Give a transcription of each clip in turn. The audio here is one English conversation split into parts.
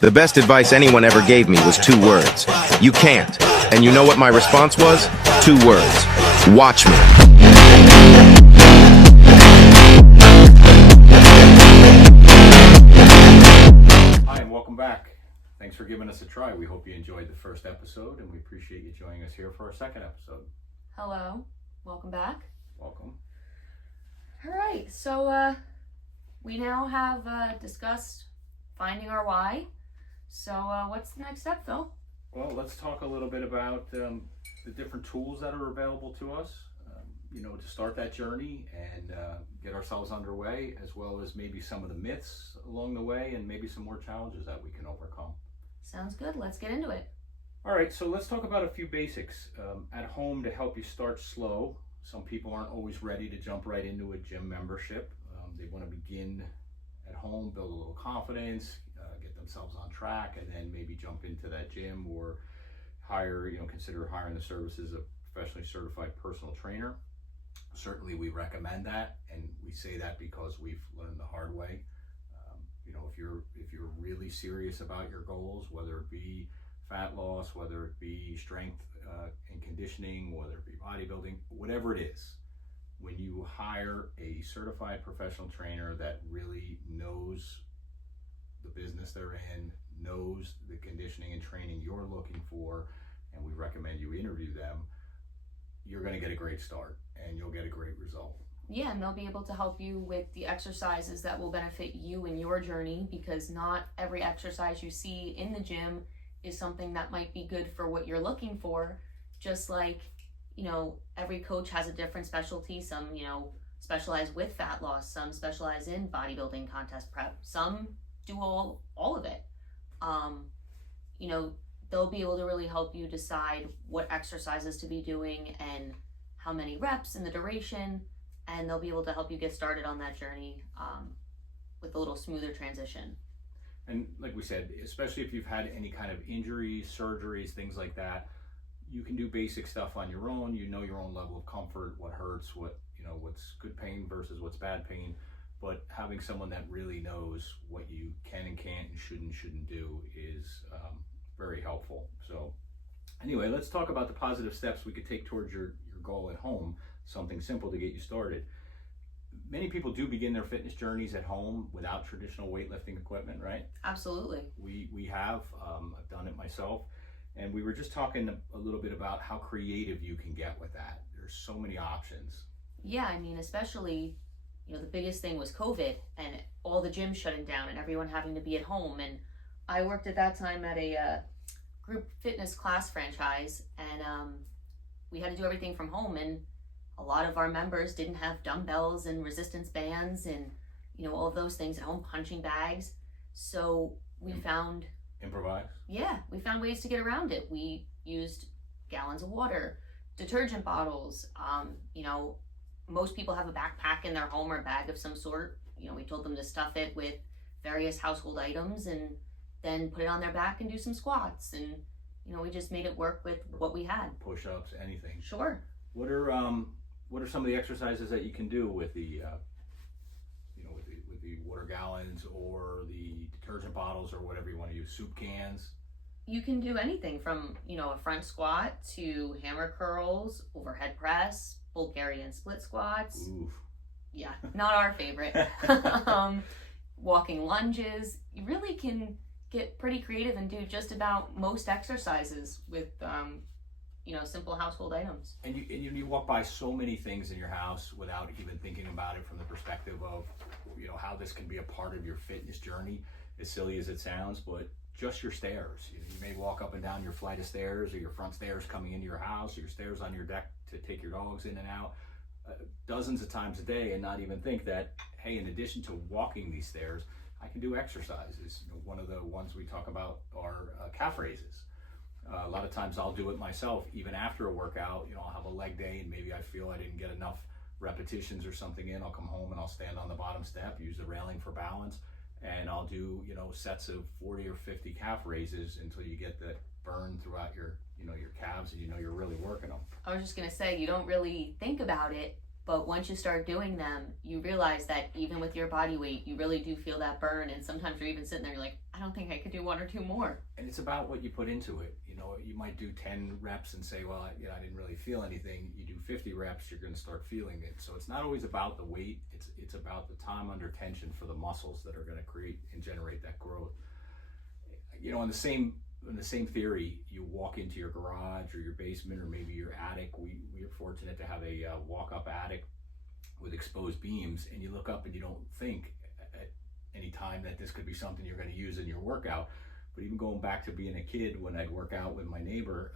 The best advice anyone ever gave me was 2 words. You can't. And you know what my response was? 2 words. Watch me. Hi, and welcome back. Thanks for giving us a try. We hope you enjoyed the first episode, and we appreciate you joining us here for our second episode. Hello, welcome back. Welcome. All right, so we now have discussed finding our why. So what's the next step, Phil? Well, let's talk a little bit about the different tools that are available to us, to start that journey and get ourselves underway, as well as maybe some of the myths along the way and maybe some more challenges that we can overcome. Sounds good. Let's get into it. All right, so let's talk about a few basics at home to help you start slow. Some people aren't always ready to jump right into a gym membership. They want to begin at home, build a little confidence, get themselves on track, and then maybe jump into that gym or consider hiring the services of a professionally certified personal trainer. Certainly we recommend that, and we say that because we've learned the hard way. If you're really serious about your goals, whether it be fat loss, whether it be strength and conditioning, whether it be bodybuilding, whatever it is, when you hire a certified professional trainer that really knows the business they're in, knows the conditioning and training you're looking for, and we recommend you interview them, you're going to get a great start and you'll get a great result. Yeah, and they'll be able to help you with the exercises that will benefit you in your journey, because not every exercise you see in the gym is something that might be good for what you're looking for. Just like, every coach has a different specialty. Some, specialize with fat loss, some specialize in bodybuilding contest prep, some do all of it. They'll be able to really help you decide what exercises to be doing and how many reps and the duration, and they'll be able to help you get started on that journey with a little smoother transition. And like we said, especially if you've had any kind of injuries, surgeries, things like that, you can do basic stuff on your own. You know your own level of comfort, what hurts, what's good pain versus what's bad pain. But having someone that really knows what you can and can't and shouldn't do is very helpful. So anyway, let's talk about the positive steps we could take towards your goal at home, something simple to get you started. Many people do begin their fitness journeys at home without traditional weightlifting equipment, right? Absolutely. We have. I've done it myself. And we were just talking a little bit about how creative you can get with that. There's so many options. Yeah, especially, the biggest thing was COVID and all the gyms shutting down and everyone having to be at home. And I worked at that time at a group fitness class franchise, and we had to do everything from home. And a lot of our members didn't have dumbbells and resistance bands and, all of those things at home, punching bags. So we found... Improvise? Yeah, we found ways to get around it. We used gallons of water, detergent bottles. Most people have a backpack in their home or a bag of some sort. We told them to stuff it with various household items and then put it on their back and do some squats. And, we just made it work with what we had. Push-ups, anything. Sure. What are some of the exercises that you can do with the with the water gallons or the detergent bottles or whatever you want to use, soup cans? You can do anything from, a front squat to hammer curls, overhead press, Bulgarian split squats. Oof. Yeah, not our favorite. Walking lunges. You really can get pretty creative and do just about most exercises with, simple household items. And you walk by so many things in your house without even thinking about it from the perspective of, how this can be a part of your fitness journey, as silly as it sounds, but just your stairs. You may walk up and down your flight of stairs, or your front stairs coming into your house, or your stairs on your deck to take your dogs in and out dozens of times a day, and not even think that, hey, in addition to walking these stairs, I can do exercises. One of the ones we talk about are calf raises. A lot of times I'll do it myself, even after a workout. I'll have a leg day and maybe I feel I didn't get enough repetitions or something in. I'll come home and I'll stand on the bottom step, use the railing for balance, and I'll do, sets of 40 or 50 calf raises until you get the burn throughout your calves and you're really working them. I was just going to say, you don't really think about it But once you start doing them, you realize that even with your body weight, you really do feel that burn. And sometimes you're even sitting there, you're like, I don't think I could do 1 or 2 more. And it's about what you put into it. You know, you might do 10 reps and say, well, you know, I didn't really feel anything. You do 50 reps, you're going to start feeling it. So it's not always about the weight. It's about the time under tension for the muscles that are going to create and generate that growth. You know, in the same theory, you walk into your garage or your basement or maybe your attic. We are fortunate to have a walk-up attic with exposed beams, and you look up and you don't think at any time that this could be something you're going to use in your workout. But even going back to being a kid, when I'd work out with my neighbor,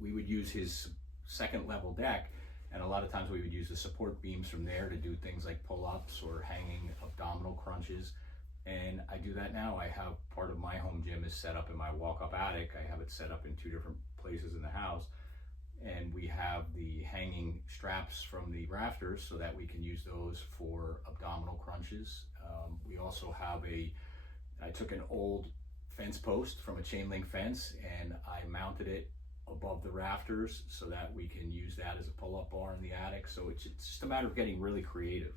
we would use his second level deck, and a lot of times we would use the support beams from there to do things like pull-ups or hanging abdominal crunches. And I do that now. I have part of my home gym is set up in my walk-up attic. I have it set up in 2 different places in the house. And we have the hanging straps from the rafters so that we can use those for abdominal crunches. We also have I took an old fence post from a chain link fence and I mounted it above the rafters so that we can use that as a pull-up bar in the attic. So it's just a matter of getting really creative.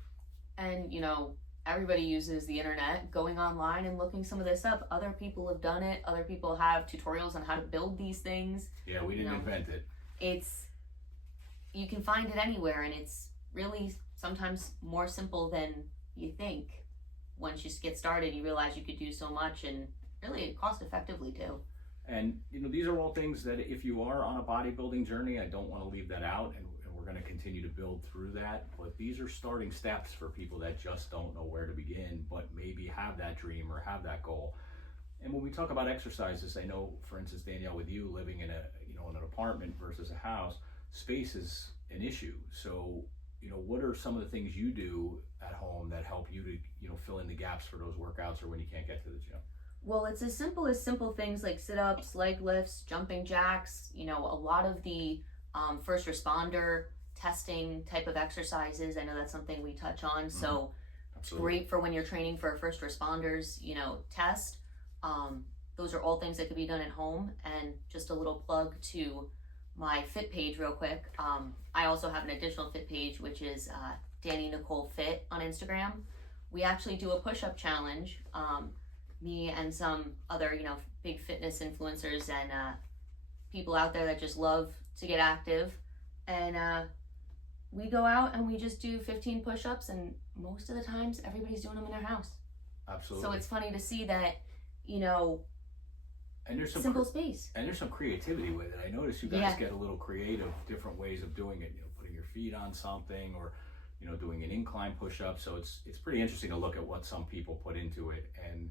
And, you know, everybody uses the internet, going online and looking some of this up. Other people have done it. Other people have tutorials on how to build these things. Yeah, we didn't invent it. You can find it anywhere, and it's really sometimes more simple than you think. Once you get started, you realize you could do so much, and really cost effectively too. And you know, these are all things that if you are on a bodybuilding journey, I don't want to leave that out, and we're going to continue to build through that. But these are starting steps for people that just don't know where to begin, but maybe have that dream or have that goal. And when we talk about exercises, I know, for instance, Danielle, with you living in in an apartment versus a house, space is an issue. So, you know, what are some of the things you do at home that help you to, fill in the gaps for those workouts or when you can't get to the gym? Well, it's as simple things like sit-ups, leg lifts, jumping jacks, a lot of the first responder testing type of exercises. I know that's something we touch on. Mm-hmm. So it's great for when you're training for a first responders, test. Those are all things that could be done at home. And just a little plug to my Fit page real quick. I also have an additional Fit page, which is Danny Nicole Fit on Instagram. We actually do a push-up challenge. Me and some other, big fitness influencers and people out there that just love to get active. And we go out and we just do 15 push-ups, and most of the times everybody's doing them in their house. Absolutely. So it's funny to see that, and there's some simple space. And there's some creativity with it. I notice you guys get a little creative, different ways of doing it, putting your feet on something or, doing an incline push-up. So it's pretty interesting to look at what some people put into it. And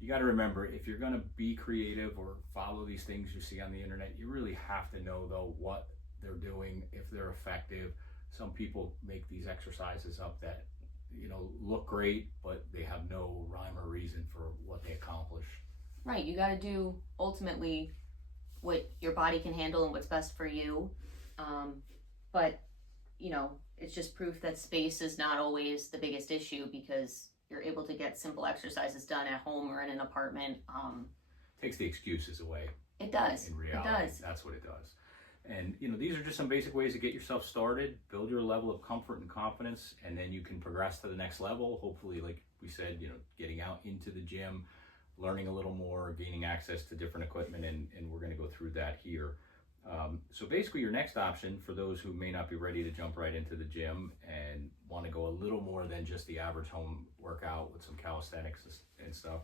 you got to remember, if you're going to be creative or follow these things you see on the internet, you really have to know, though, what they're doing, if they're effective. Some people make these exercises up that, look great, but they have no rhyme or reason for what they accomplish. Right. You got to do ultimately what your body can handle and what's best for you. But, it's just proof that space is not always the biggest issue, because you're able to get simple exercises done at home or in an apartment. Takes the excuses away. It does. In reality, it does. That's what it does. And, these are just some basic ways to get yourself started, build your level of comfort and confidence, and then you can progress to the next level. Hopefully, like we said, getting out into the gym, learning a little more, gaining access to different equipment, and we're going to go through that here. So basically, your next option for those who may not be ready to jump right into the gym and want to go a little more than just the average home workout with some calisthenics and stuff,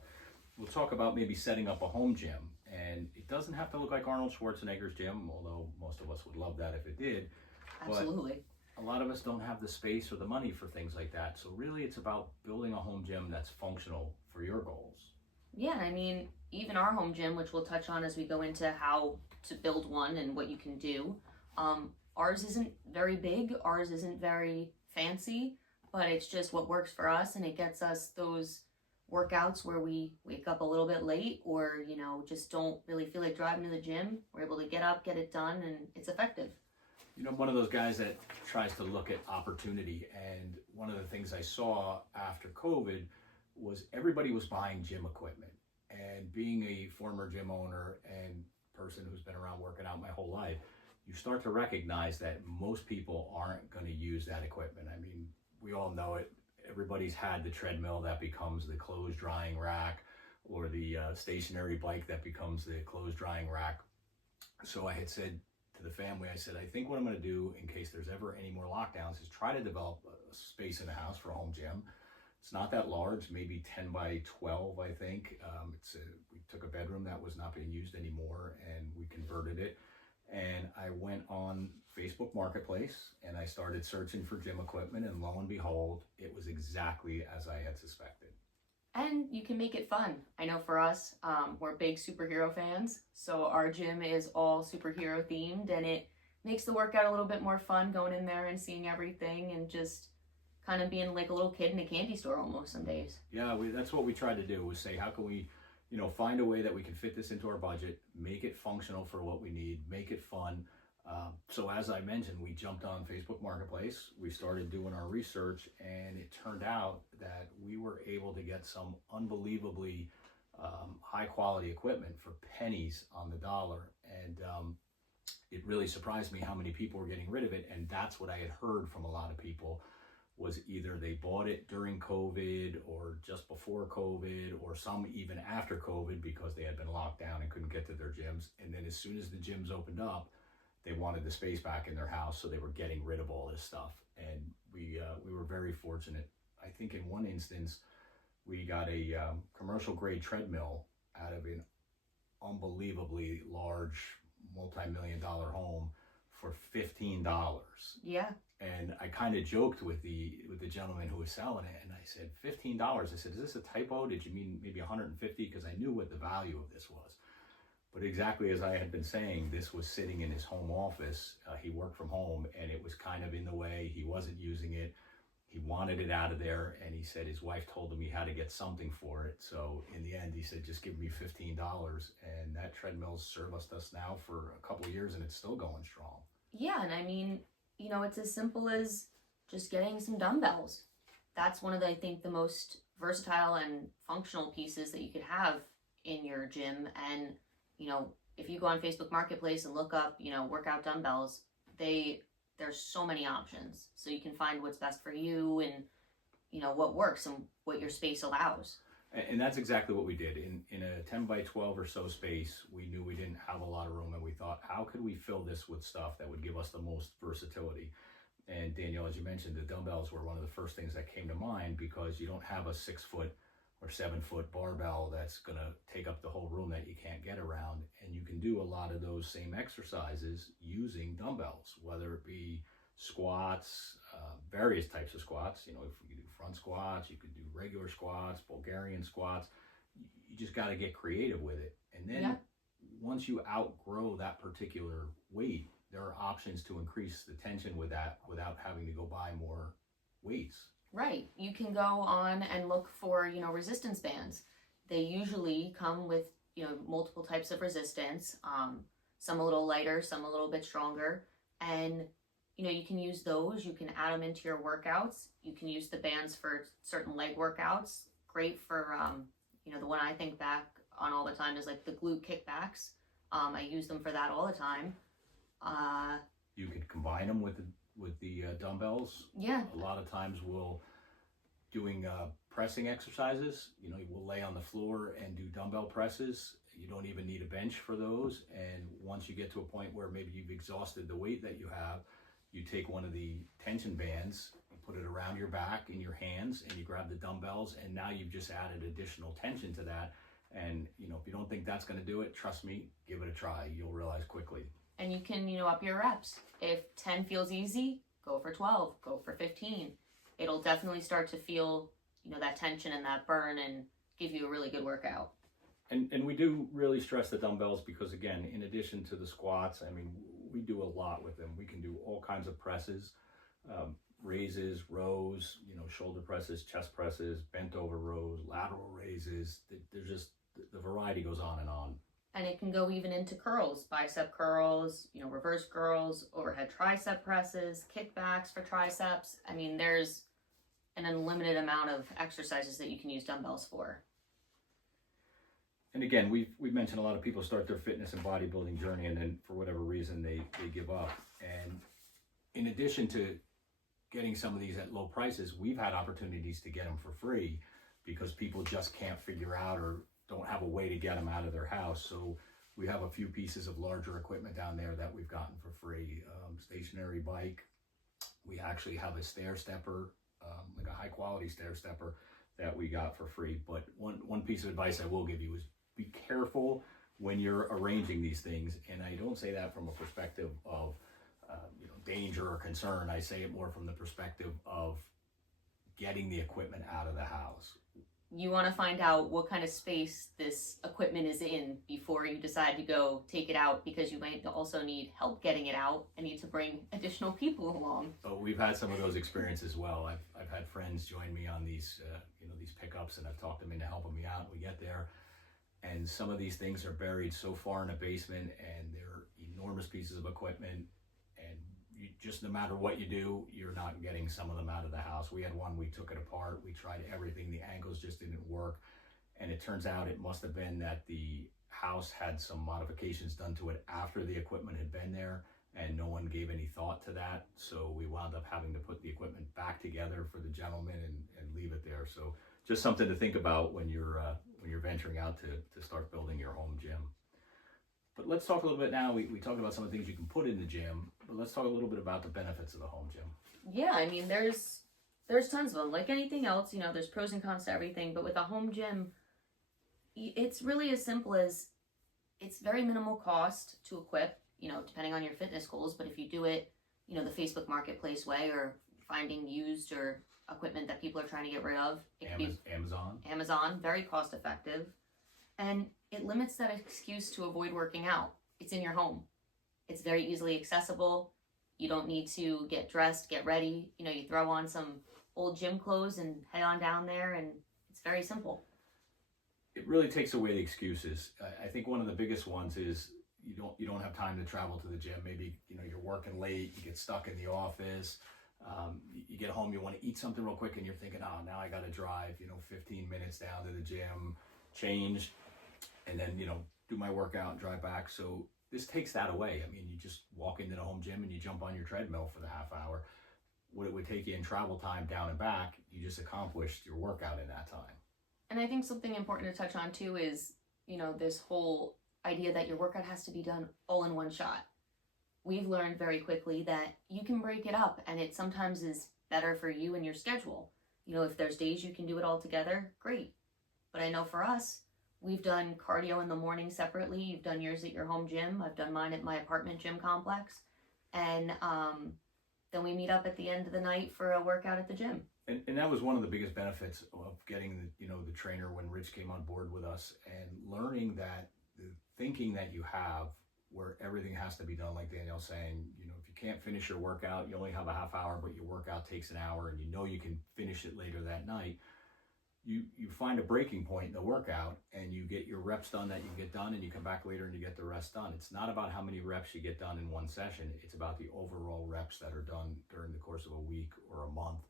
we'll talk about maybe setting up a home gym. And it doesn't have to look like Arnold Schwarzenegger's gym, although most of us would love that if it did. Absolutely. But a lot of us don't have the space or the money for things like that. So really, it's about building a home gym that's functional for your goals. Yeah, I mean, even our home gym, which we'll touch on as we go into how to build one and what you can do. Ours isn't very big. Ours isn't very fancy, but it's just what works for us, and it gets us those workouts where we wake up a little bit late or, just don't really feel like driving to the gym. We're able to get up, get it done, and it's effective. One of those guys that tries to look at opportunity, and one of the things I saw after COVID was everybody was buying gym equipment. And being a former gym owner and person who's been around working out my whole life, you start to recognize that most people aren't going to use that equipment. I mean, we all know it. Everybody's had the treadmill that becomes the clothes drying rack, or the stationary bike that becomes the clothes drying rack. So I had said to the family, I said, I think what I'm going to do in case there's ever any more lockdowns is try to develop a space in the house for a home gym. It's not that large, maybe 10 by 12, I think. We took a bedroom that was not being used anymore and we converted it. And I went on Facebook Marketplace and I started searching for gym equipment, and lo and behold, it was exactly as I had suspected. And you can make it fun. I know for us, we're big superhero fans, so our gym is all superhero themed, and it makes the workout a little bit more fun going in there and seeing everything and just kind of being like a little kid in a candy store almost some days. Yeah, that's what we tried to do, was say, how can we, find a way that we can fit this into our budget, make it functional for what we need, make it fun. So as I mentioned, we jumped on Facebook Marketplace, we started doing our research, and it turned out that we were able to get some unbelievably high quality equipment for pennies on the dollar. And it really surprised me how many people were getting rid of it. And that's what I had heard from a lot of people, was either they bought it during COVID or just before COVID, or some even after COVID because they had been locked down and couldn't get to their gyms. And then as soon as the gyms opened up, they wanted the space back in their house, so they were getting rid of all this stuff. And we were very fortunate. I think in one instance, we got a commercial grade treadmill out of an unbelievably large multi-million-dollar home for $15. Yeah. And I kind of joked with the gentleman who was selling it, and I said, $15. I said, is this a typo? Did you mean maybe 150? Because I knew what the value of this was. But exactly as I had been saying, this was sitting in his home office. He worked from home, and it was kind of in the way. He wasn't using it. He wanted it out of there, and he said his wife told him he had to get something for it. So in the end, he said, just give me $15. And that treadmill's serviced us now for a couple of years, and it's still going strong. Yeah, and I mean, it's as simple as just getting some dumbbells. That's one of the, I think, the most versatile and functional pieces that you could have in your gym. And if you go on Facebook Marketplace and look up, workout dumbbells, there's so many options. So you can find what's best for you and, what works and what your space allows. And that's exactly what we did. In a 10 by 12 or so space, we knew we didn't have a lot of room, and we thought, how could we fill this with stuff that would give us the most versatility? And Danielle, as you mentioned, the dumbbells were one of the first things that came to mind, because you don't have a 6-foot or 7-foot barbell that's going to take up the whole room that you can't get around. And you can do a lot of those same exercises using dumbbells, whether it be squats, various types of squats. If you do front squats, you could do regular squats, Bulgarian squats. You just got to get creative with it. And then once you outgrow that particular weight, there are options to increase the tension with that without having to go buy more weights. Right. You can go on and look for, resistance bands. They usually come with, multiple types of resistance, some a little lighter, some a little bit stronger. And, you can use those. You can add them into your workouts. You can use the bands for certain leg workouts. Great for, the one I think back on all the time is like the glute kickbacks. I use them for that all the time. You could combine them with the dumbbells. Yeah. A lot of times we'll doing pressing exercises. We'll lay on the floor and do dumbbell presses. You don't even need a bench for those. And once you get to a point where maybe you've exhausted the weight that you have, you take one of the tension bands, you put it around your back in your hands, and you grab the dumbbells, and now you've just added additional tension to that. And if you don't think that's going to do it, trust me, give it a try. You'll realize quickly. And you can, up your reps. If 10 feels easy, go for 12, go for 15. It'll definitely start to feel, that tension and that burn, and give you a really good workout. And we do really stress the dumbbells because, again, in addition to the squats, I mean, we do a lot with them. We can do all kinds of presses, raises, rows, shoulder presses, chest presses, bent over rows, lateral raises. There's just, the variety goes on and on. And it can go even into curls, bicep curls, reverse curls, overhead tricep presses, kickbacks for triceps. I mean, there's an unlimited amount of exercises that you can use dumbbells for. And again, we've mentioned a lot of people start their fitness and bodybuilding journey, and then for whatever reason they give up. And in addition to getting some of these at low prices, we've had opportunities to get them for free because people just can't figure out or don't have a way to get them out of their house. So we have a few pieces of larger equipment down there that we've gotten for free. Stationary bike. We actually have a stair stepper, like a high quality stair stepper that we got for free. But one piece of advice I will give you is be careful when you're arranging these things. And I don't say that from a perspective of danger or concern. I say it more from the perspective of getting the equipment out of the house. You want to find out what kind of space this equipment is in before you decide to go take it out, because you might also need help getting it out and need to bring additional people along. So we've had some of those experiences as well. I've had friends join me on these these pickups, and I've talked them into helping me out. We get there, and some of these things are buried so far in the basement, and they're enormous pieces of equipment, and you just, no matter what you do, you're not getting some of them out of the house. We had one, we took it apart, we tried everything, the angles just didn't work, and it turns out it must have been that the house had some modifications done to it after the equipment had been there, and no one gave any thought to that. So we wound up having to put the equipment back together for the gentleman and leave it there. So just something to think about when you're venturing out to start building your home gym. But let's talk a little bit now. We talked about some of the things you can put in the gym, but let's talk a little bit about the benefits of the home gym. Yeah, I mean, there's tons of them. Like anything else, there's pros and cons to everything. But with a home gym, it's really as simple as it's very minimal cost to equip, depending on your fitness goals. But if you do it, the Facebook Marketplace way, or finding used or equipment that people are trying to get rid of. It could be Amazon, very cost effective. And it limits that excuse to avoid working out. It's in your home. It's very easily accessible. You don't need to get dressed, get ready. You throw on some old gym clothes and head on down there, and it's very simple. It really takes away the excuses. I think one of the biggest ones is you don't have time to travel to the gym. Maybe you're working late, you get stuck in the office. You get home, you want to eat something real quick, and you're thinking, oh, now I got to drive 15 minutes down to the gym, change, and then do my workout and drive back. So this takes that away. I mean, you just walk into the home gym and you jump on your treadmill for the half hour. What it would take you in travel time down and back, you just accomplished your workout in that time. And I think something important to touch on too is this whole idea that your workout has to be done all in one shot. We've learned very quickly that you can break it up, and it sometimes is better for you and your schedule. If there's days you can do it all together, great. But I know for us, we've done cardio in the morning separately. You've done yours at your home gym. I've done mine at my apartment gym complex. And then we meet up at the end of the night for a workout at the gym. And that was one of the biggest benefits of getting the trainer when Rich came on board with us, and learning that the thinking that you have where everything has to be done, like Danielle's saying, if you can't finish your workout, you only have a half hour, but your workout takes an hour, and you can finish it later that night. You find a breaking point in the workout, and you get your reps done that you get done, and you come back later and you get the rest done. It's not about how many reps you get done in one session. It's about the overall reps that are done during the course of a week or a month.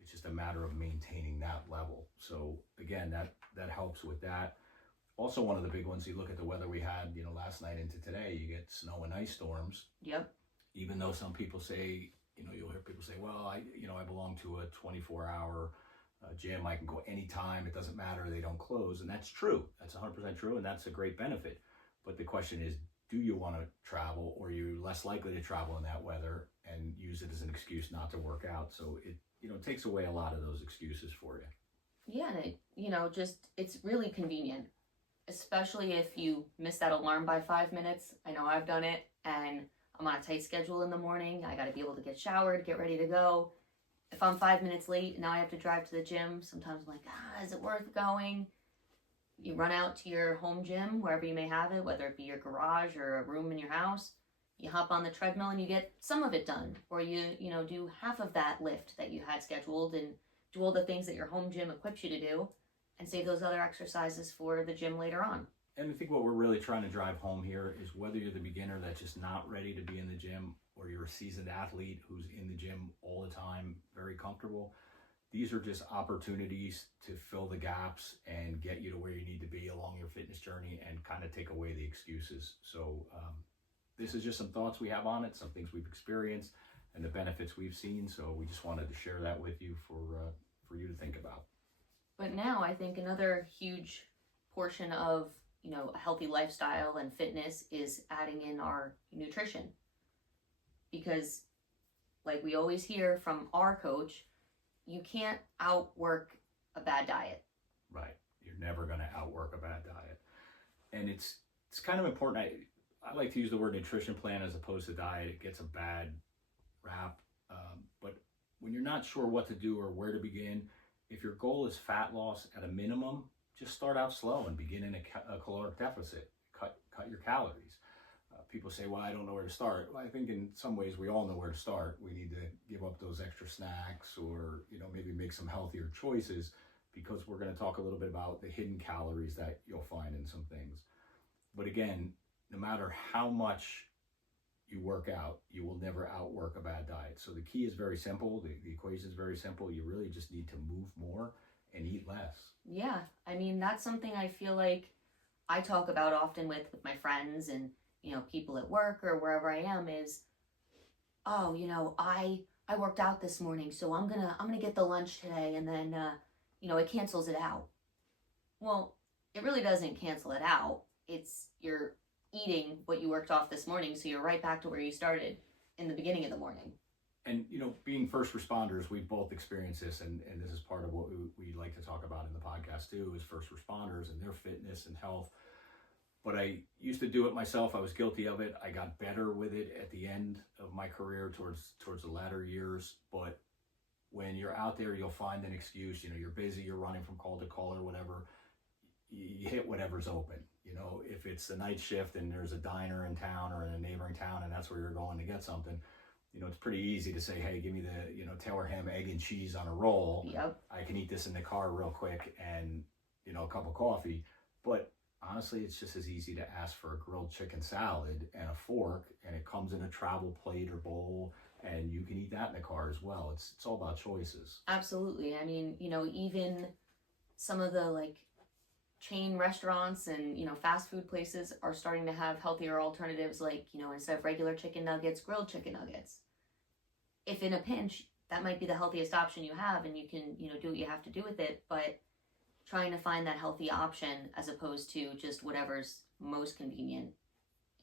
It's just a matter of maintaining that level. So again, that helps with that. Also, one of the big ones, you look at the weather we had, last night into today, you get snow and ice storms. Yep. Even though some people say, you'll hear people say, well, I belong to a 24-hour gym. I can go anytime. It doesn't matter. They don't close. And that's true. That's 100% true. And that's a great benefit. But the question is, do you want to travel, or are you less likely to travel in that weather and use it as an excuse not to work out? So it takes away a lot of those excuses for you. Yeah. And it's really convenient, especially if you miss that alarm by 5 minutes. I know I've done it, and I'm on a tight schedule in the morning. I got to be able to get showered, get ready to go. If I'm 5 minutes late, now I have to drive to the gym. Sometimes I'm like, is it worth going? You run out to your home gym, wherever you may have it, whether it be your garage or a room in your house. You hop on the treadmill and you get some of it done. Or you do half of that lift that you had scheduled, and do all the things that your home gym equips you to do, and save those other exercises for the gym later on. And I think what we're really trying to drive home here is whether you're the beginner that's just not ready to be in the gym, or you're a seasoned athlete who's in the gym all the time, very comfortable, these are just opportunities to fill the gaps and get you to where you need to be along your fitness journey and kind of take away the excuses. So this is just some thoughts we have on it, some things we've experienced and the benefits we've seen. So we just wanted to share that with you for you to think about. But now I think another huge portion of, a healthy lifestyle and fitness is adding in our nutrition. Because like we always hear from our coach, you can't outwork a bad diet. Right. You're never going to outwork a bad diet. And it's kind of important. I like to use the word nutrition plan as opposed to diet. It gets a bad rap. But when you're not sure what to do or where to begin, if your goal is fat loss at a minimum, just start out slow and begin in a caloric deficit. Cut your calories. People say, well, I don't know where to start. Well, I think in some ways we all know where to start. We need to give up those extra snacks or, maybe make some healthier choices, because we're going to talk a little bit about the hidden calories that you'll find in some things. But again, no matter how much you work out, you will never outwork a bad diet. So the key is very simple. The equation is very simple. You really just need to move more and eat less. Yeah. I mean, that's something I feel like I talk about often with my friends and, people at work or wherever I am is, oh, I worked out this morning, so I'm gonna get the lunch today, and then, it cancels it out. Well, it really doesn't cancel it out. It's you're eating what you worked off this morning, so you're right back to where you started in the beginning of the morning. And, being first responders, we've both experienced this, and this is part of what we like to talk about in the podcast too, is first responders and their fitness and health. But I used to do it myself. I was guilty of it. I got better with it at the end of my career towards the latter years. But when you're out there, you'll find an excuse. You're busy, you're running from call to call or whatever. You hit whatever's open. If it's the night shift and there's a diner in town or in a neighboring town and that's where you're going to get something, it's pretty easy to say, hey, give me the, Taylor ham, egg and cheese on a roll. Yep. I can eat this in the car real quick and, a cup of coffee. But honestly, it's just as easy to ask for a grilled chicken salad and a fork, and it comes in a travel plate or bowl, and you can eat that in the car as well. It's all about choices. Absolutely. I mean, even some of the chain restaurants and, fast food places are starting to have healthier alternatives, like, instead of regular chicken nuggets, grilled chicken nuggets. If in a pinch, that might be the healthiest option you have, and you can, do what you have to do with it, but trying to find that healthy option as opposed to just whatever's most convenient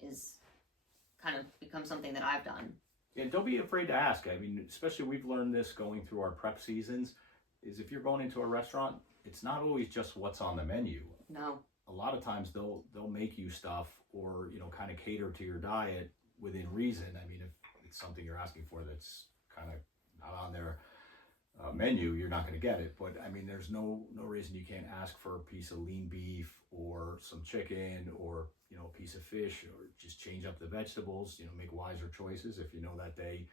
is kind of become something that I've done. Yeah, don't be afraid to ask. I mean, especially we've learned this going through our prep seasons, is if you're going into a restaurant, it's not always just what's on the menu. No. A lot of times they'll make you stuff or, kind of cater to your diet within reason. I mean, if it's something you're asking for that's kind of not on their menu, you're not going to get it. But I mean, there's no reason you can't ask for a piece of lean beef or some chicken or, a piece of fish, or just change up the vegetables, make wiser choices. If that day,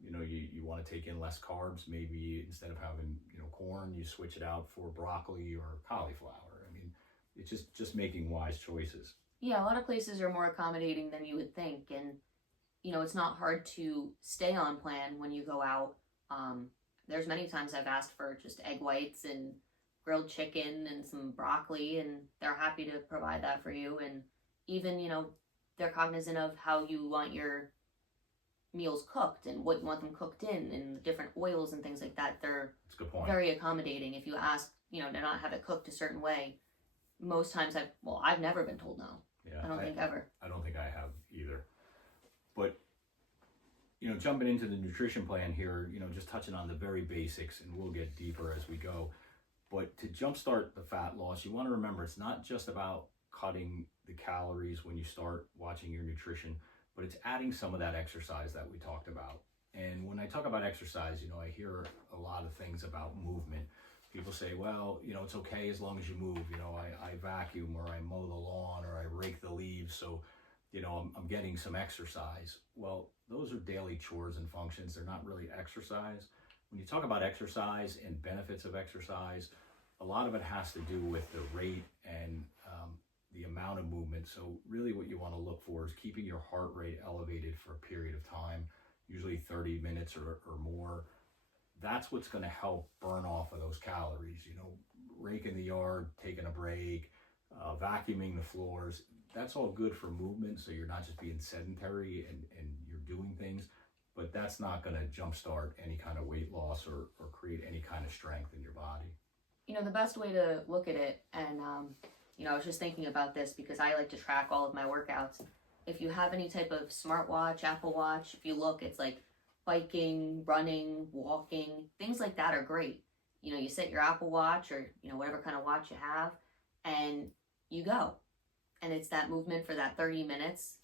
you want to take in less carbs, maybe instead of having, corn, you switch it out for broccoli or cauliflower. I mean, it's just making wise choices. Yeah, a lot of places are more accommodating than you would think. And, it's not hard to stay on plan when you go out. There's many times I've asked for just egg whites and grilled chicken and some broccoli, and they're happy to provide that for you. And even, they're cognizant of how you want your meals cooked and what you want them cooked in and different oils and things like that. They're That's a good point. Very accommodating. If you ask, to not have it cooked a certain way, most times I've never been told no. Yeah, I don't think ever. I don't think I have either. But, jumping into the nutrition plan here, just touching on the very basics, and we'll get deeper as we go. But to jumpstart the fat loss, you want to remember it's not just about cutting the calories when you start watching your nutrition, but it's adding some of that exercise that we talked about. And when I talk about exercise, I hear a lot of things about movement. People say, well, it's okay as long as you move. I vacuum, or I mow the lawn, or I rake the leaves, so I'm getting some exercise. Well, those are daily chores and functions. They're not really exercise. When you talk about exercise and benefits of exercise, a lot of it has to do with the rate and the amount of movement. So really what you want to look for is keeping your heart rate elevated for a period of time, usually 30 minutes or more. that's what's going to help burn off of those calories. Raking the yard, taking a break, vacuuming the floors. That's all good for movement, so you're not just being sedentary and you're doing things, but that's not going to jumpstart any kind of weight loss or create any kind of strength in your body. The best way to look at it, and I was just thinking about this because I like to track all of my workouts. If you have any type of smartwatch, Apple Watch, if you look, it's like biking, running, walking, things like that are great. You set your Apple Watch or, whatever kind of watch you have, and you go. And it's that movement for that 30 minutes.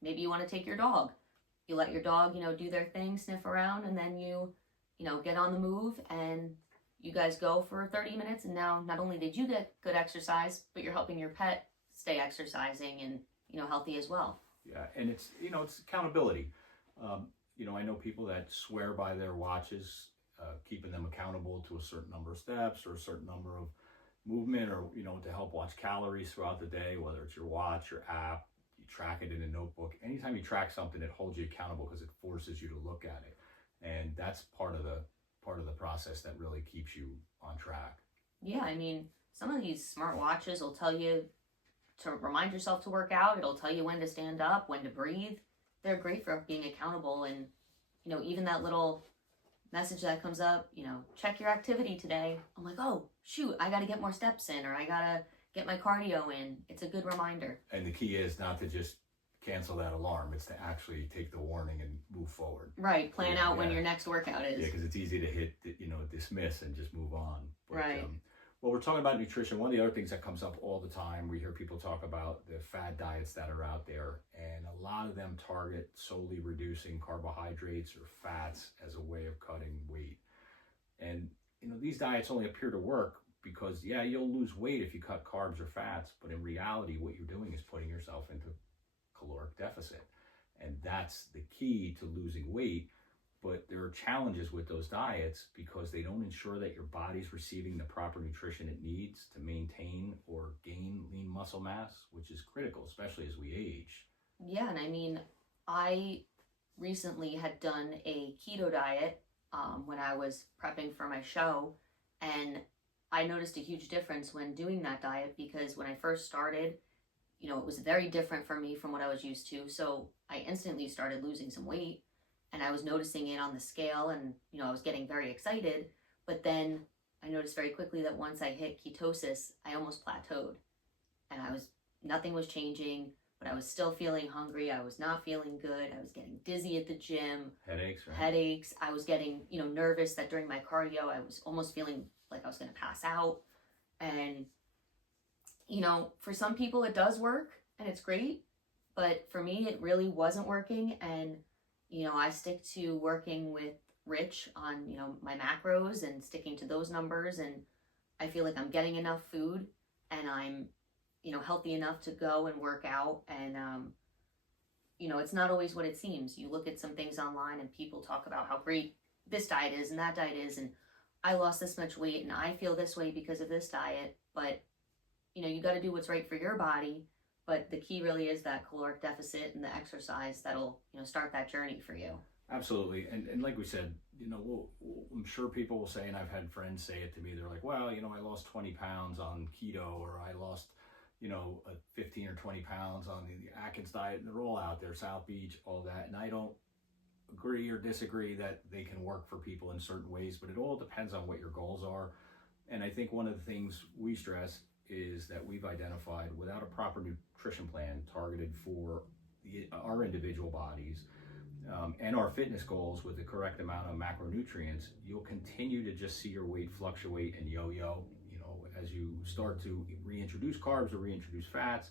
Maybe you want to take your dog. You let your dog, do their thing, sniff around, and then you get on the move, and you guys go for 30 minutes. And now not only did you get good exercise, but you're helping your pet stay exercising and, healthy as well. Yeah, and it's, it's accountability. I know people that swear by their watches, keeping them accountable to a certain number of steps or a certain number of movement, or to help watch calories throughout the day, whether it's your watch, your app, you track it in a notebook. Anytime you track something, it holds you accountable because it forces you to look at it, and that's part of the process that really keeps you on track. Yeah, some of these smart watches will tell you to remind yourself to work out. It'll tell you when to stand up, when to breathe. They're great for being accountable, and even that little message that comes up, check your activity today. I'm like, oh shoot, I got to get more steps in, or I got to get my cardio in. It's a good reminder. And the key is not to just cancel that alarm. It's to actually take the warning and move forward. Right. Plan out when your next workout is. Yeah, because it's easy to hit, dismiss and just move on. But, right. Well, we're talking about nutrition. One of the other things that comes up all the time, we hear people talk about the fad diets that are out there, and a lot of them target solely reducing carbohydrates or fats as a way of cutting weight. And, these diets only appear to work because, yeah, you'll lose weight if you cut carbs or fats, but in reality, what you're doing is putting yourself into caloric deficit. And that's the key to losing weight. But there are challenges with those diets because they don't ensure that your body's receiving the proper nutrition it needs to maintain or gain lean muscle mass, which is critical, especially as we age. Yeah, and I recently had done a keto diet when I was prepping for my show, and I noticed a huge difference when doing that diet because when I first started, it was very different for me from what I was used to. So I instantly started losing some weight. And I was noticing it on the scale, and I was getting very excited, but then I noticed very quickly that once I hit ketosis, I almost plateaued, and nothing was changing, but I was still feeling hungry. I was not feeling good. I was getting dizzy at the gym. Headaches, right? Headaches. I was getting, nervous that during my cardio, I was almost feeling like I was going to pass out. And, for some people it does work and it's great, but for me, it really wasn't working. And I stick to working with Rich on, my macros and sticking to those numbers. And I feel like I'm getting enough food and I'm, healthy enough to go and work out. And, it's not always what it seems. You look at some things online and people talk about how great this diet is and that diet is. And I lost this much weight and I feel this way because of this diet. But, you got to do what's right for your body. But the key really is that caloric deficit and the exercise that'll, start that journey for you. Absolutely. And like we said, I'm sure people will say, and I've had friends say it to me, they're like, well, I lost 20 pounds on keto, or I lost, 15 or 20 pounds on the Atkins diet, and they're all out there, South Beach, all that. And I don't agree or disagree that they can work for people in certain ways, but it all depends on what your goals are. And I think one of the things we stress is that we've identified without a proper nutrition plan targeted for our individual bodies and our fitness goals with the correct amount of macronutrients, you'll continue to just see your weight fluctuate and yo-yo. As you start to reintroduce carbs or reintroduce fats,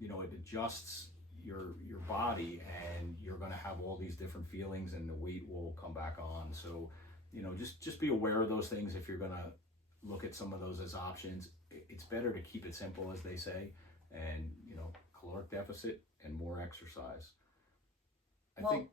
it adjusts your body, and you're going to have all these different feelings, and the weight will come back on. So, just be aware of those things if you're going to look at some of those as options. It's better to keep it simple, as they say, and caloric deficit and more exercise. I'm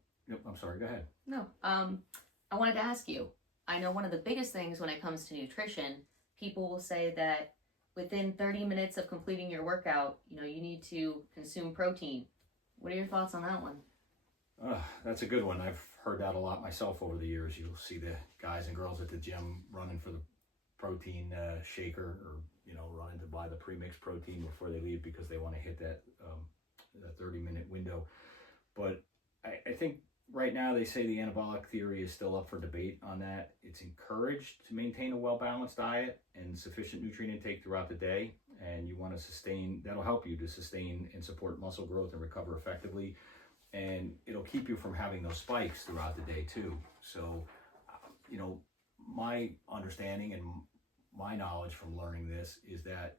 sorry, go ahead. No, I wanted to ask you, I know one of the biggest things when it comes to nutrition, people will say that within 30 minutes of completing your workout, you need to consume protein. What are your thoughts on that one? That's a good one. I've heard that a lot myself over the years. You'll see the guys and girls at the gym running for the protein shaker, or running to buy the pre-mixed protein before they leave because they want to hit that 30-minute window. But I think right now they say the anabolic theory is still up for debate on that. It's encouraged to maintain a well-balanced diet and sufficient nutrient intake throughout the day, and you want to sustain. That'll help you to sustain and support muscle growth and recover effectively. And it'll keep you from having those spikes throughout the day too. So, my understanding and my knowledge from learning this is that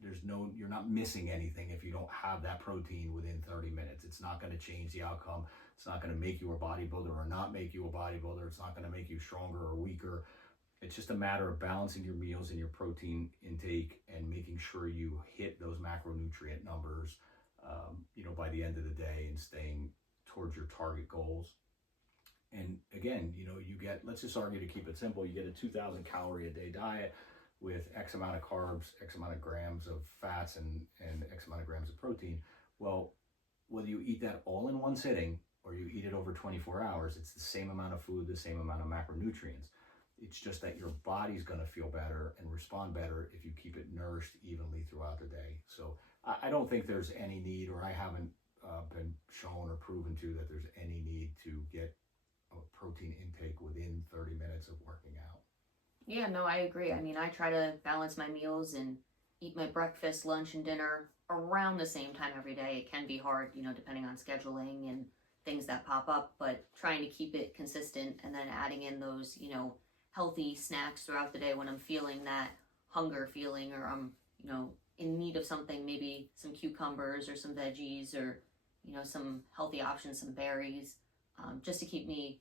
you're not missing anything if you don't have that protein within 30 minutes. It's not going to change the outcome. It's not going to make you a bodybuilder or not make you a bodybuilder. It's not going to make you stronger or weaker. It's just a matter of balancing your meals and your protein intake and making sure you hit those macronutrient numbers by the end of the day, and staying towards your target goals. And again, you get, let's just argue to keep it simple, you get a 2,000 calorie a day diet with X amount of carbs, X amount of grams of fats, and X amount of grams of protein. Well, whether you eat that all in one sitting or you eat it over 24 hours, it's the same amount of food, the same amount of macronutrients. It's just that your body's going to feel better and respond better if you keep it nourished evenly throughout the day. So I don't think there's any need, or I haven't been shown or proven to that there's any need to get a protein intake within 30 minutes of working out. Yeah, no, I agree. I mean, I try to balance my meals and eat my breakfast, lunch, and dinner around the same time every day. It can be hard, depending on scheduling and things that pop up, but trying to keep it consistent, and then adding in those, healthy snacks throughout the day when I'm feeling that hunger feeling, or I'm, in need of something, maybe some cucumbers or some veggies, or, some healthy options, some berries, just to keep me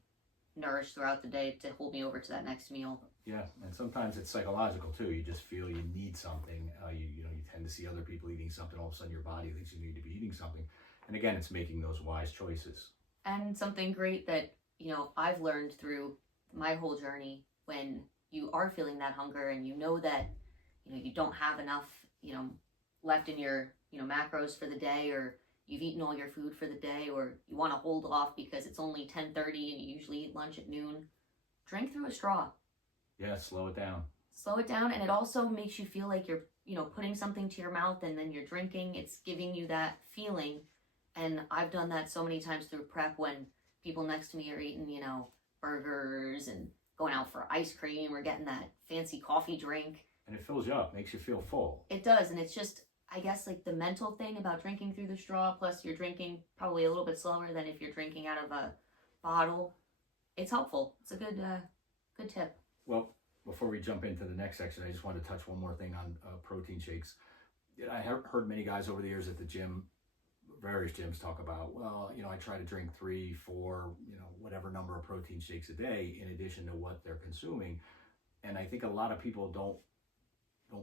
nourished throughout the day to hold me over to that next meal. Yeah, and sometimes it's psychological too. You just feel you need something. You tend to see other people eating something. All of a sudden, your body thinks you need to be eating something. And again, it's making those wise choices. And something great that I've learned through my whole journey, when you are feeling that hunger and that you don't have enough left in your macros for the day, or you've eaten all your food for the day, or you want to hold off because it's only 10:30 and you usually eat lunch at noon, drink through a straw. Yeah, slow it down. Slow it down, and it also makes you feel like you're, putting something to your mouth and then you're drinking. It's giving you that feeling. And I've done that so many times through prep, when people next to me are eating, burgers and going out for ice cream or getting that fancy coffee drink. And it fills you up, makes you feel full. It does, and it's just, I guess, like the mental thing about drinking through the straw, plus you're drinking probably a little bit slower than if you're drinking out of a bottle. It's helpful. It's a good tip. Well, before we jump into the next section, I just wanted to touch one more thing on protein shakes. I heard many guys over the years at the gym, various gyms, talk about, well, I try to drink 3, 4, whatever number of protein shakes a day in addition to what they're consuming. And I think a lot of people don't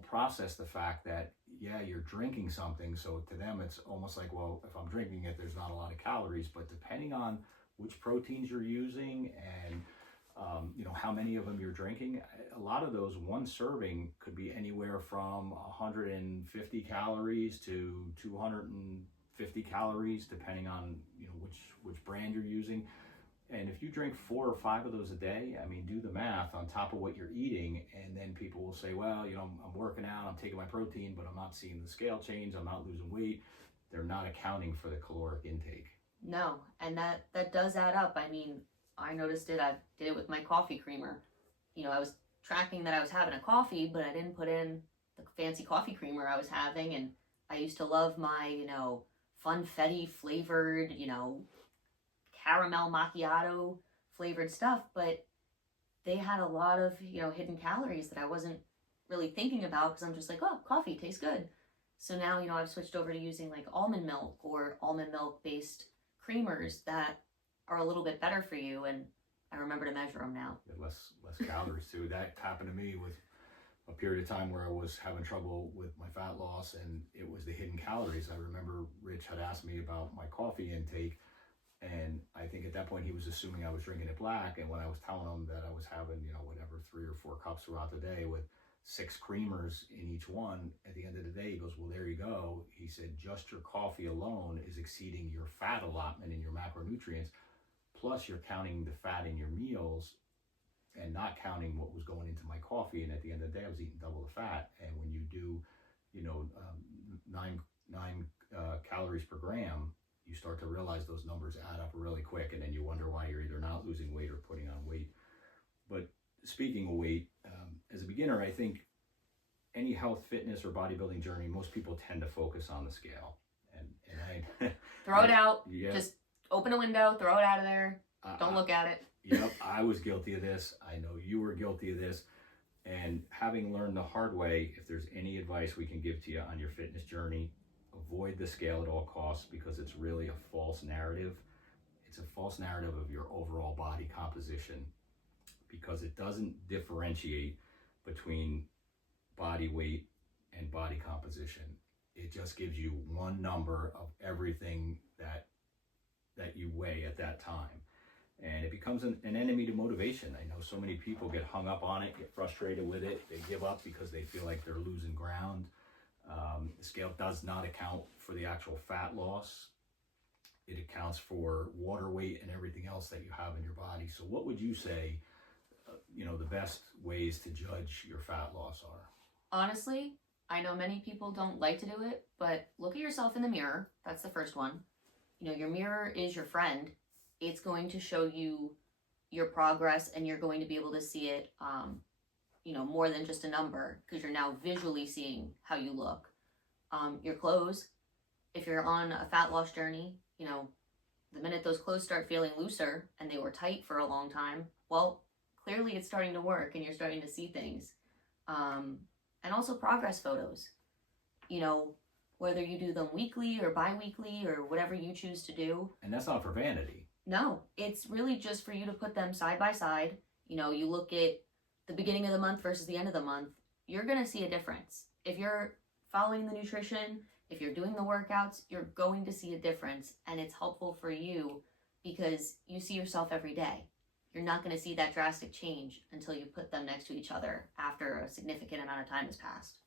process the fact that, yeah, you're drinking something, so to them it's almost like, well, if I'm drinking it, there's not a lot of calories. But depending on which proteins you're using and how many of them you're drinking, a lot of those, one serving could be anywhere from 150 calories to 250 calories, depending on which brand you're using. And if you drink 4 or 5 of those a day, I mean, do the math on top of what you're eating. And then people will say, well, I'm working out, I'm taking my protein, but I'm not seeing the scale change, I'm not losing weight. They're not accounting for the caloric intake. No, and that does add up. I mean, I noticed it. I did it with my coffee creamer. I was tracking that I was having a coffee, but I didn't put in the fancy coffee creamer I was having. And I used to love my, funfetti flavored, caramel macchiato flavored stuff, but they had a lot of, hidden calories that I wasn't really thinking about, because I'm just like, oh, coffee tastes good. So now, I've switched over to using like almond milk or almond milk based creamers that are a little bit better for you, and I remember to measure them now. Less calories too. That happened to me with a period of time where I was having trouble with my fat loss, and it was the hidden calories. I remember Rich had asked me about my coffee intake, and I think at that point he was assuming I was drinking it black. And when I was telling him that I was having, 3 or 4 cups throughout the day with 6 creamers in each one. At the end of the day, he goes, well, there you go. He said, just your coffee alone is exceeding your fat allotment in your macronutrients. Plus you're counting the fat in your meals and not counting what was going into my coffee. And at the end of the day, I was eating double the fat. And when you do, nine calories per gram, you start to realize those numbers add up really quick. And then you wonder why you're either not losing weight or putting on weight. But speaking of weight, as a beginner, I think any health, fitness, or bodybuilding journey, most people tend to focus on the scale. And I throw it out. Yeah. Just open a window, throw it out of there. Don't look at it. Yep, I was guilty of this. I know you were guilty of this. And having learned the hard way, if there's any advice we can give to you on your fitness journey, avoid the scale at all costs, because it's really a false narrative. It's a false narrative of your overall body composition, because it doesn't differentiate between body weight and body composition. It just gives you one number of everything that you weigh at that time. And it becomes an enemy to motivation. I know so many people get hung up on it, get frustrated with it. They give up because they feel like they're losing ground. The scale does not account for the actual fat loss. It accounts for water weight and everything else that you have in your body. So what would you say, the best ways to judge your fat loss are? Honestly, I know many people don't like to do it, but look at yourself in the mirror. That's the first one. Your mirror is your friend. It's going to show you your progress, and you're going to be able to see it, more than just a number, because you're now visually seeing how you look. Your clothes, if you're on a fat loss journey, the minute those clothes start feeling looser and they were tight for a long time, well, clearly it's starting to work and you're starting to see things. And also progress photos, whether you do them weekly or bi-weekly or whatever you choose to do. And that's not for vanity. No, it's really just for you to put them side by side. You look at the beginning of the month versus the end of the month, you're going to see a difference. If you're following the nutrition, if you're doing the workouts, you're going to see a difference. And it's helpful for you because you see yourself every day. You're not going to see that drastic change until you put them next to each other after a significant amount of time has passed.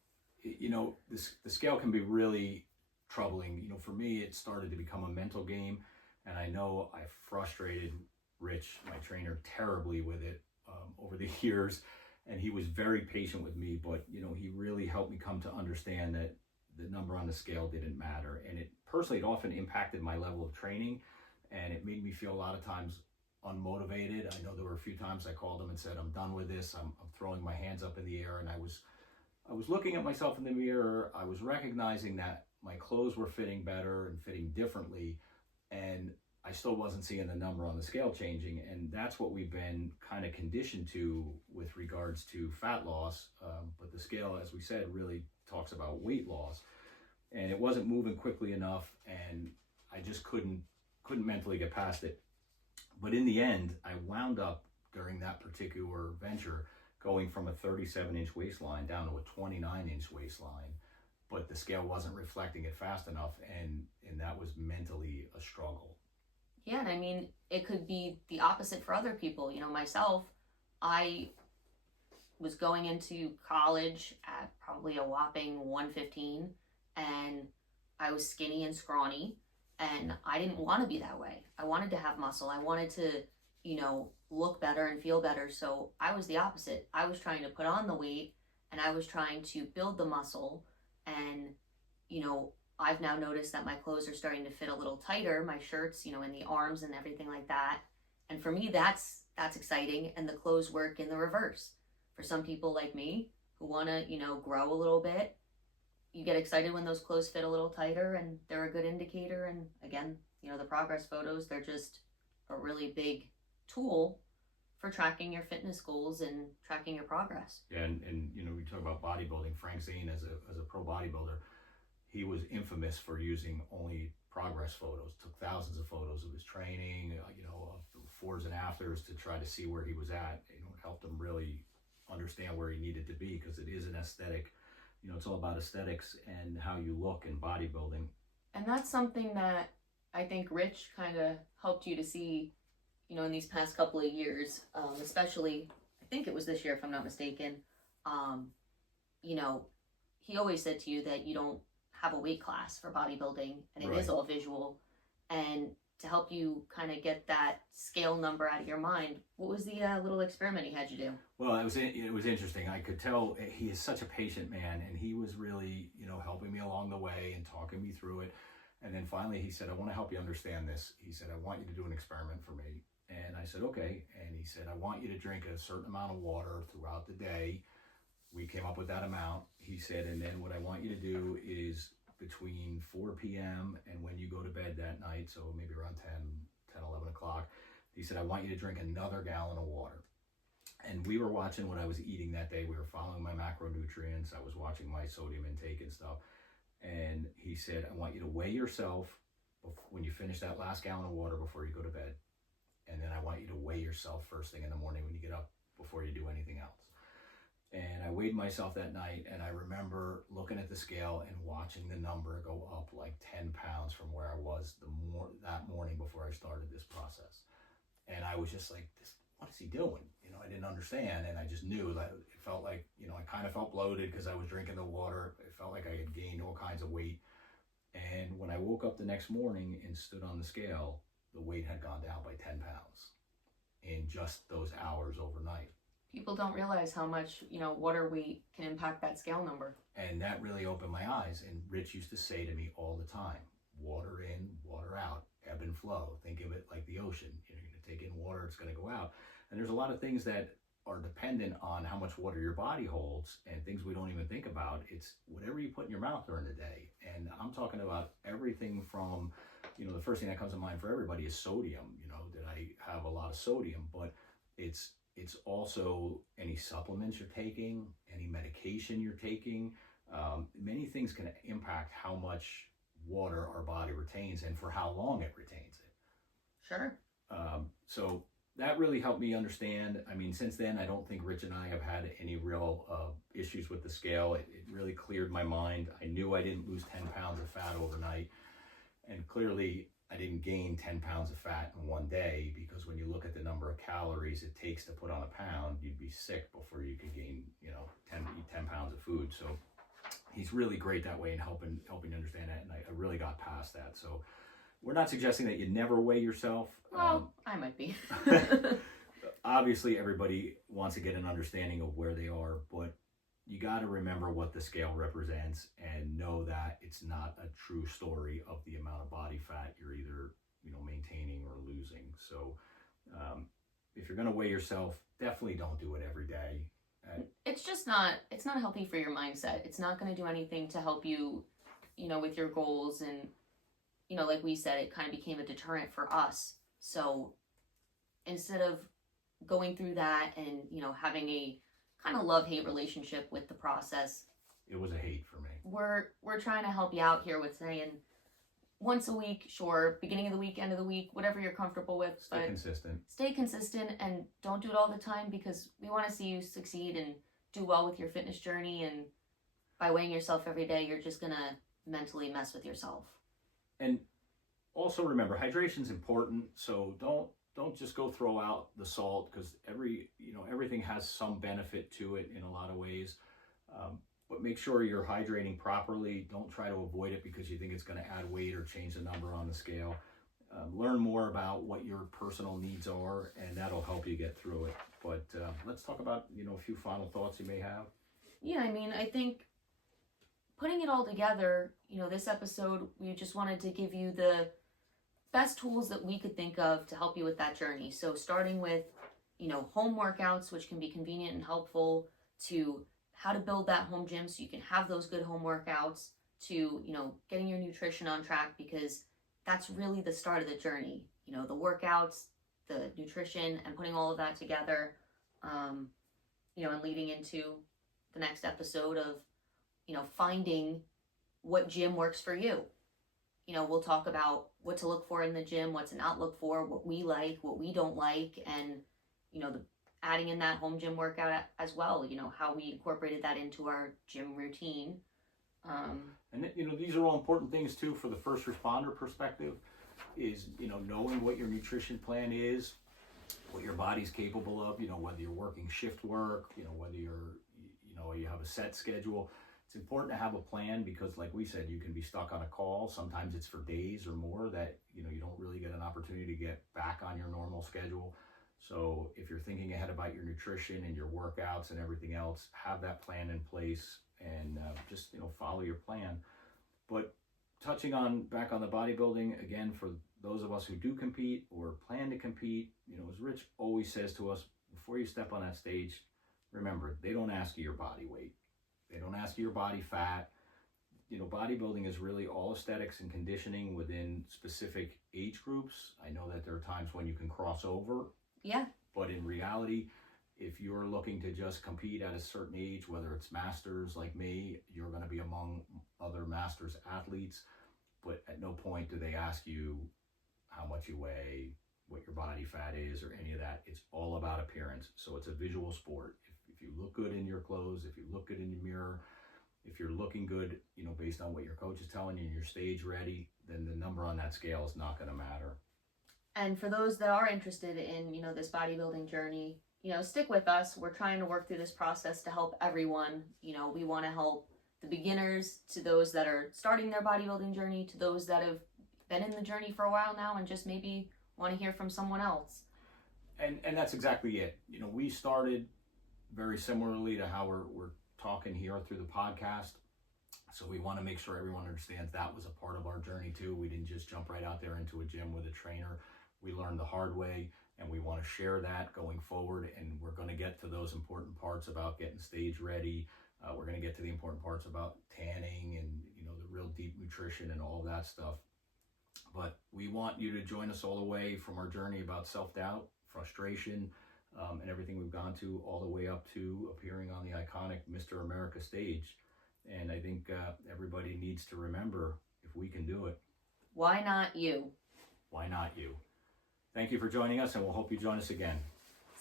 The scale can be really troubling. For me, it started to become a mental game. And I know I frustrated Rich, my trainer, terribly with it over the years. And he was very patient with me, but, he really helped me come to understand that the number on the scale didn't matter. And it often impacted my level of training. And it made me feel a lot of times unmotivated. I know there were a few times I called him and said, I'm done with this. I'm throwing my hands up in the air. And I was looking at myself in the mirror. I was recognizing that my clothes were fitting better and fitting differently. And I still wasn't seeing the number on the scale changing. And that's what we've been kind of conditioned to with regards to fat loss. But the scale, as we said, really talks about weight loss. And it wasn't moving quickly enough. And I just couldn't mentally get past it. But in the end, I wound up during that particular venture going from a 37-inch waistline down to a 29-inch waistline. But the scale wasn't reflecting it fast enough. And that was mentally a struggle. Yeah, and it could be the opposite for other people. Myself, I was going into college at probably a whopping 115, and I was skinny and scrawny, and I didn't want to be that way. I wanted to have muscle. I wanted to, look better and feel better. So I was the opposite. I was trying to put on the weight, and I was trying to build the muscle, and, I've now noticed that my clothes are starting to fit a little tighter, my shirts, in the arms and everything like that. And for me, that's exciting. And the clothes work in the reverse. For some people like me who want to, grow a little bit, you get excited when those clothes fit a little tighter, and they're a good indicator. And again, the progress photos, they're just a really big tool for tracking your fitness goals and tracking your progress. Yeah, and we talk about bodybuilding. Frank Zane, as a pro bodybuilder, he was infamous for using only progress photos. Took thousands of photos of his training, of the befores and afters to try to see where he was at. It helped him really understand where he needed to be, because it is an aesthetic. It's all about aesthetics and how you look in bodybuilding. And that's something that I think Rich kind of helped you to see, in these past couple of years, especially, I think it was this year, if I'm not mistaken. you know, he always said to you that you don't have a weight class for bodybuilding, and it is Right. all visual. And to help you kind of get that scale number out of your mind, what was the little experiment he had you do? Well, it was interesting. I could tell he is such a patient man, and he was really, helping me along the way and talking me through it. And then finally he said, I want to help you understand this. He said, I want you to do an experiment for me. And I said, okay. And he said, I want you to drink a certain amount of water throughout the day. We came up with that amount. He said, and then what I want you to do is between 4 p.m. and when you go to bed that night, so maybe around 11 o'clock, he said, I want you to drink another gallon of water. And we were watching what I was eating that day. We were following my macronutrients. I was watching my sodium intake and stuff. And he said, I want you to weigh yourself when you finish that last gallon of water before you go to bed. And then I want you to weigh yourself first thing in the morning when you get up before you do anything else. And I weighed myself that night, and I remember looking at the scale and watching the number go up like 10 pounds from where I was that morning before I started this process. And I was just like, what is he doing? I didn't understand, and I just knew that it felt like, I kind of felt bloated because I was drinking the water. It felt like I had gained all kinds of weight. And when I woke up the next morning and stood on the scale, the weight had gone down by 10 pounds in just those hours overnight. People don't realize how much, water weight can impact that scale number. And that really opened my eyes. And Rich used to say to me all the time, water in, water out, ebb and flow. Think of it like the ocean. You're going to take in water, it's going to go out. And there's a lot of things that are dependent on how much water your body holds and things we don't even think about. It's whatever you put in your mouth during the day. And I'm talking about everything from, the first thing that comes to mind for everybody is sodium, that I have a lot of sodium, but it's also any supplements you're taking, any medication you're taking. Many things can impact how much water our body retains and for how long it retains it. Sure. So that really helped me understand. I mean, since then, I don't think Rich and I have had any real issues with the scale. It really cleared my mind. I knew I didn't lose 10 pounds of fat overnight. And clearly, I didn't gain 10 pounds of fat in one day, because when you look at the number of calories it takes to put on a pound, you'd be sick before you could gain, 10 pounds of food. So he's really great that way in helping understand that. And I really got past that. So we're not suggesting that you never weigh yourself. Well, I might be. Obviously, everybody wants to get an understanding of where they are, but you got to remember what the scale represents and know that it's not a true story of the amount of body fat you're either, maintaining or losing. So if you're going to weigh yourself, definitely don't do it every day. It's not healthy for your mindset. It's not going to do anything to help you, with your goals. And, like we said, it kind of became a deterrent for us. So instead of going through that and, having a kind of love-hate relationship with the process, it was a hate for me. We're trying to help you out here with saying once a week, sure, beginning of the week, end of the week, whatever you're comfortable with. Stay consistent. Stay consistent and don't do it all the time, because we want to see you succeed and do well with your fitness journey. And by weighing yourself every day, you're just going to mentally mess with yourself. And also remember, hydration's important. So don't just go throw out the salt, because everything has some benefit to it in a lot of ways. But make sure you're hydrating properly. Don't try to avoid it because you think it's going to add weight or change the number on the scale. Learn more about what your personal needs are, and that'll help you get through it. But let's talk about, a few final thoughts you may have. Yeah, I mean, I think putting it all together, this episode, we just wanted to give you the best tools that we could think of to help you with that journey. So starting with, home workouts, which can be convenient and helpful, to how to build that home gym so you can have those good home workouts, to, getting your nutrition on track, because that's really the start of the journey. The workouts, the nutrition, and putting all of that together, and leading into the next episode of, finding what gym works for you. We'll talk about what to look for in the gym, what to not look for, what we like, what we don't like, and, adding in that home gym workout as well, how we incorporated that into our gym routine. And these are all important things too for the first responder perspective, is, knowing what your nutrition plan is, what your body's capable of, whether you're working shift work, whether you're, you have a set schedule. It's important to have a plan because, like we said, you can be stuck on a call. Sometimes it's for days or more that, you don't really get an opportunity to get back on your normal schedule. So if you're thinking ahead about your nutrition and your workouts and everything else, have that plan in place and just, follow your plan. But touching back on the bodybuilding, again, for those of us who do compete or plan to compete, as Rich always says to us, before you step on that stage, remember, they don't ask you your body weight. They don't ask you your body fat. Bodybuilding is really all aesthetics and conditioning within specific age groups. I know that there are times when you can cross over. Yeah. But in reality, if you're looking to just compete at a certain age, whether it's masters like me, you're going to be among other masters athletes. But at no point do they ask you how much you weigh, what your body fat is, or any of that. It's all about appearance. So it's a visual sport. If you look good in your clothes, if you look good in your mirror, if you're looking good, based on what your coach is telling you and you're stage ready, then the number on that scale is not going to matter. And for those that are interested in, this bodybuilding journey, stick with us. We're trying to work through this process to help everyone. We want to help the beginners to those that are starting their bodybuilding journey, to those that have been in the journey for a while now and just maybe want to hear from someone else. And that's exactly it. We started very similarly to how we're talking here through the podcast. So we want to make sure everyone understands that was a part of our journey too. We didn't just jump right out there into a gym with a trainer. We learned the hard way, and we want to share that going forward. And we're going to get to those important parts about getting stage ready. We're going to get to the important parts about tanning and, the real deep nutrition and all of that stuff. But we want you to join us all the way from our journey about self-doubt, frustration, and everything we've gone to, all the way up to appearing on the iconic Mr. America stage. And I think everybody needs to remember, if we can do it, why not you? Why not you? Thank you for joining us, and we'll hope you join us again.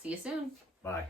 See you soon. Bye.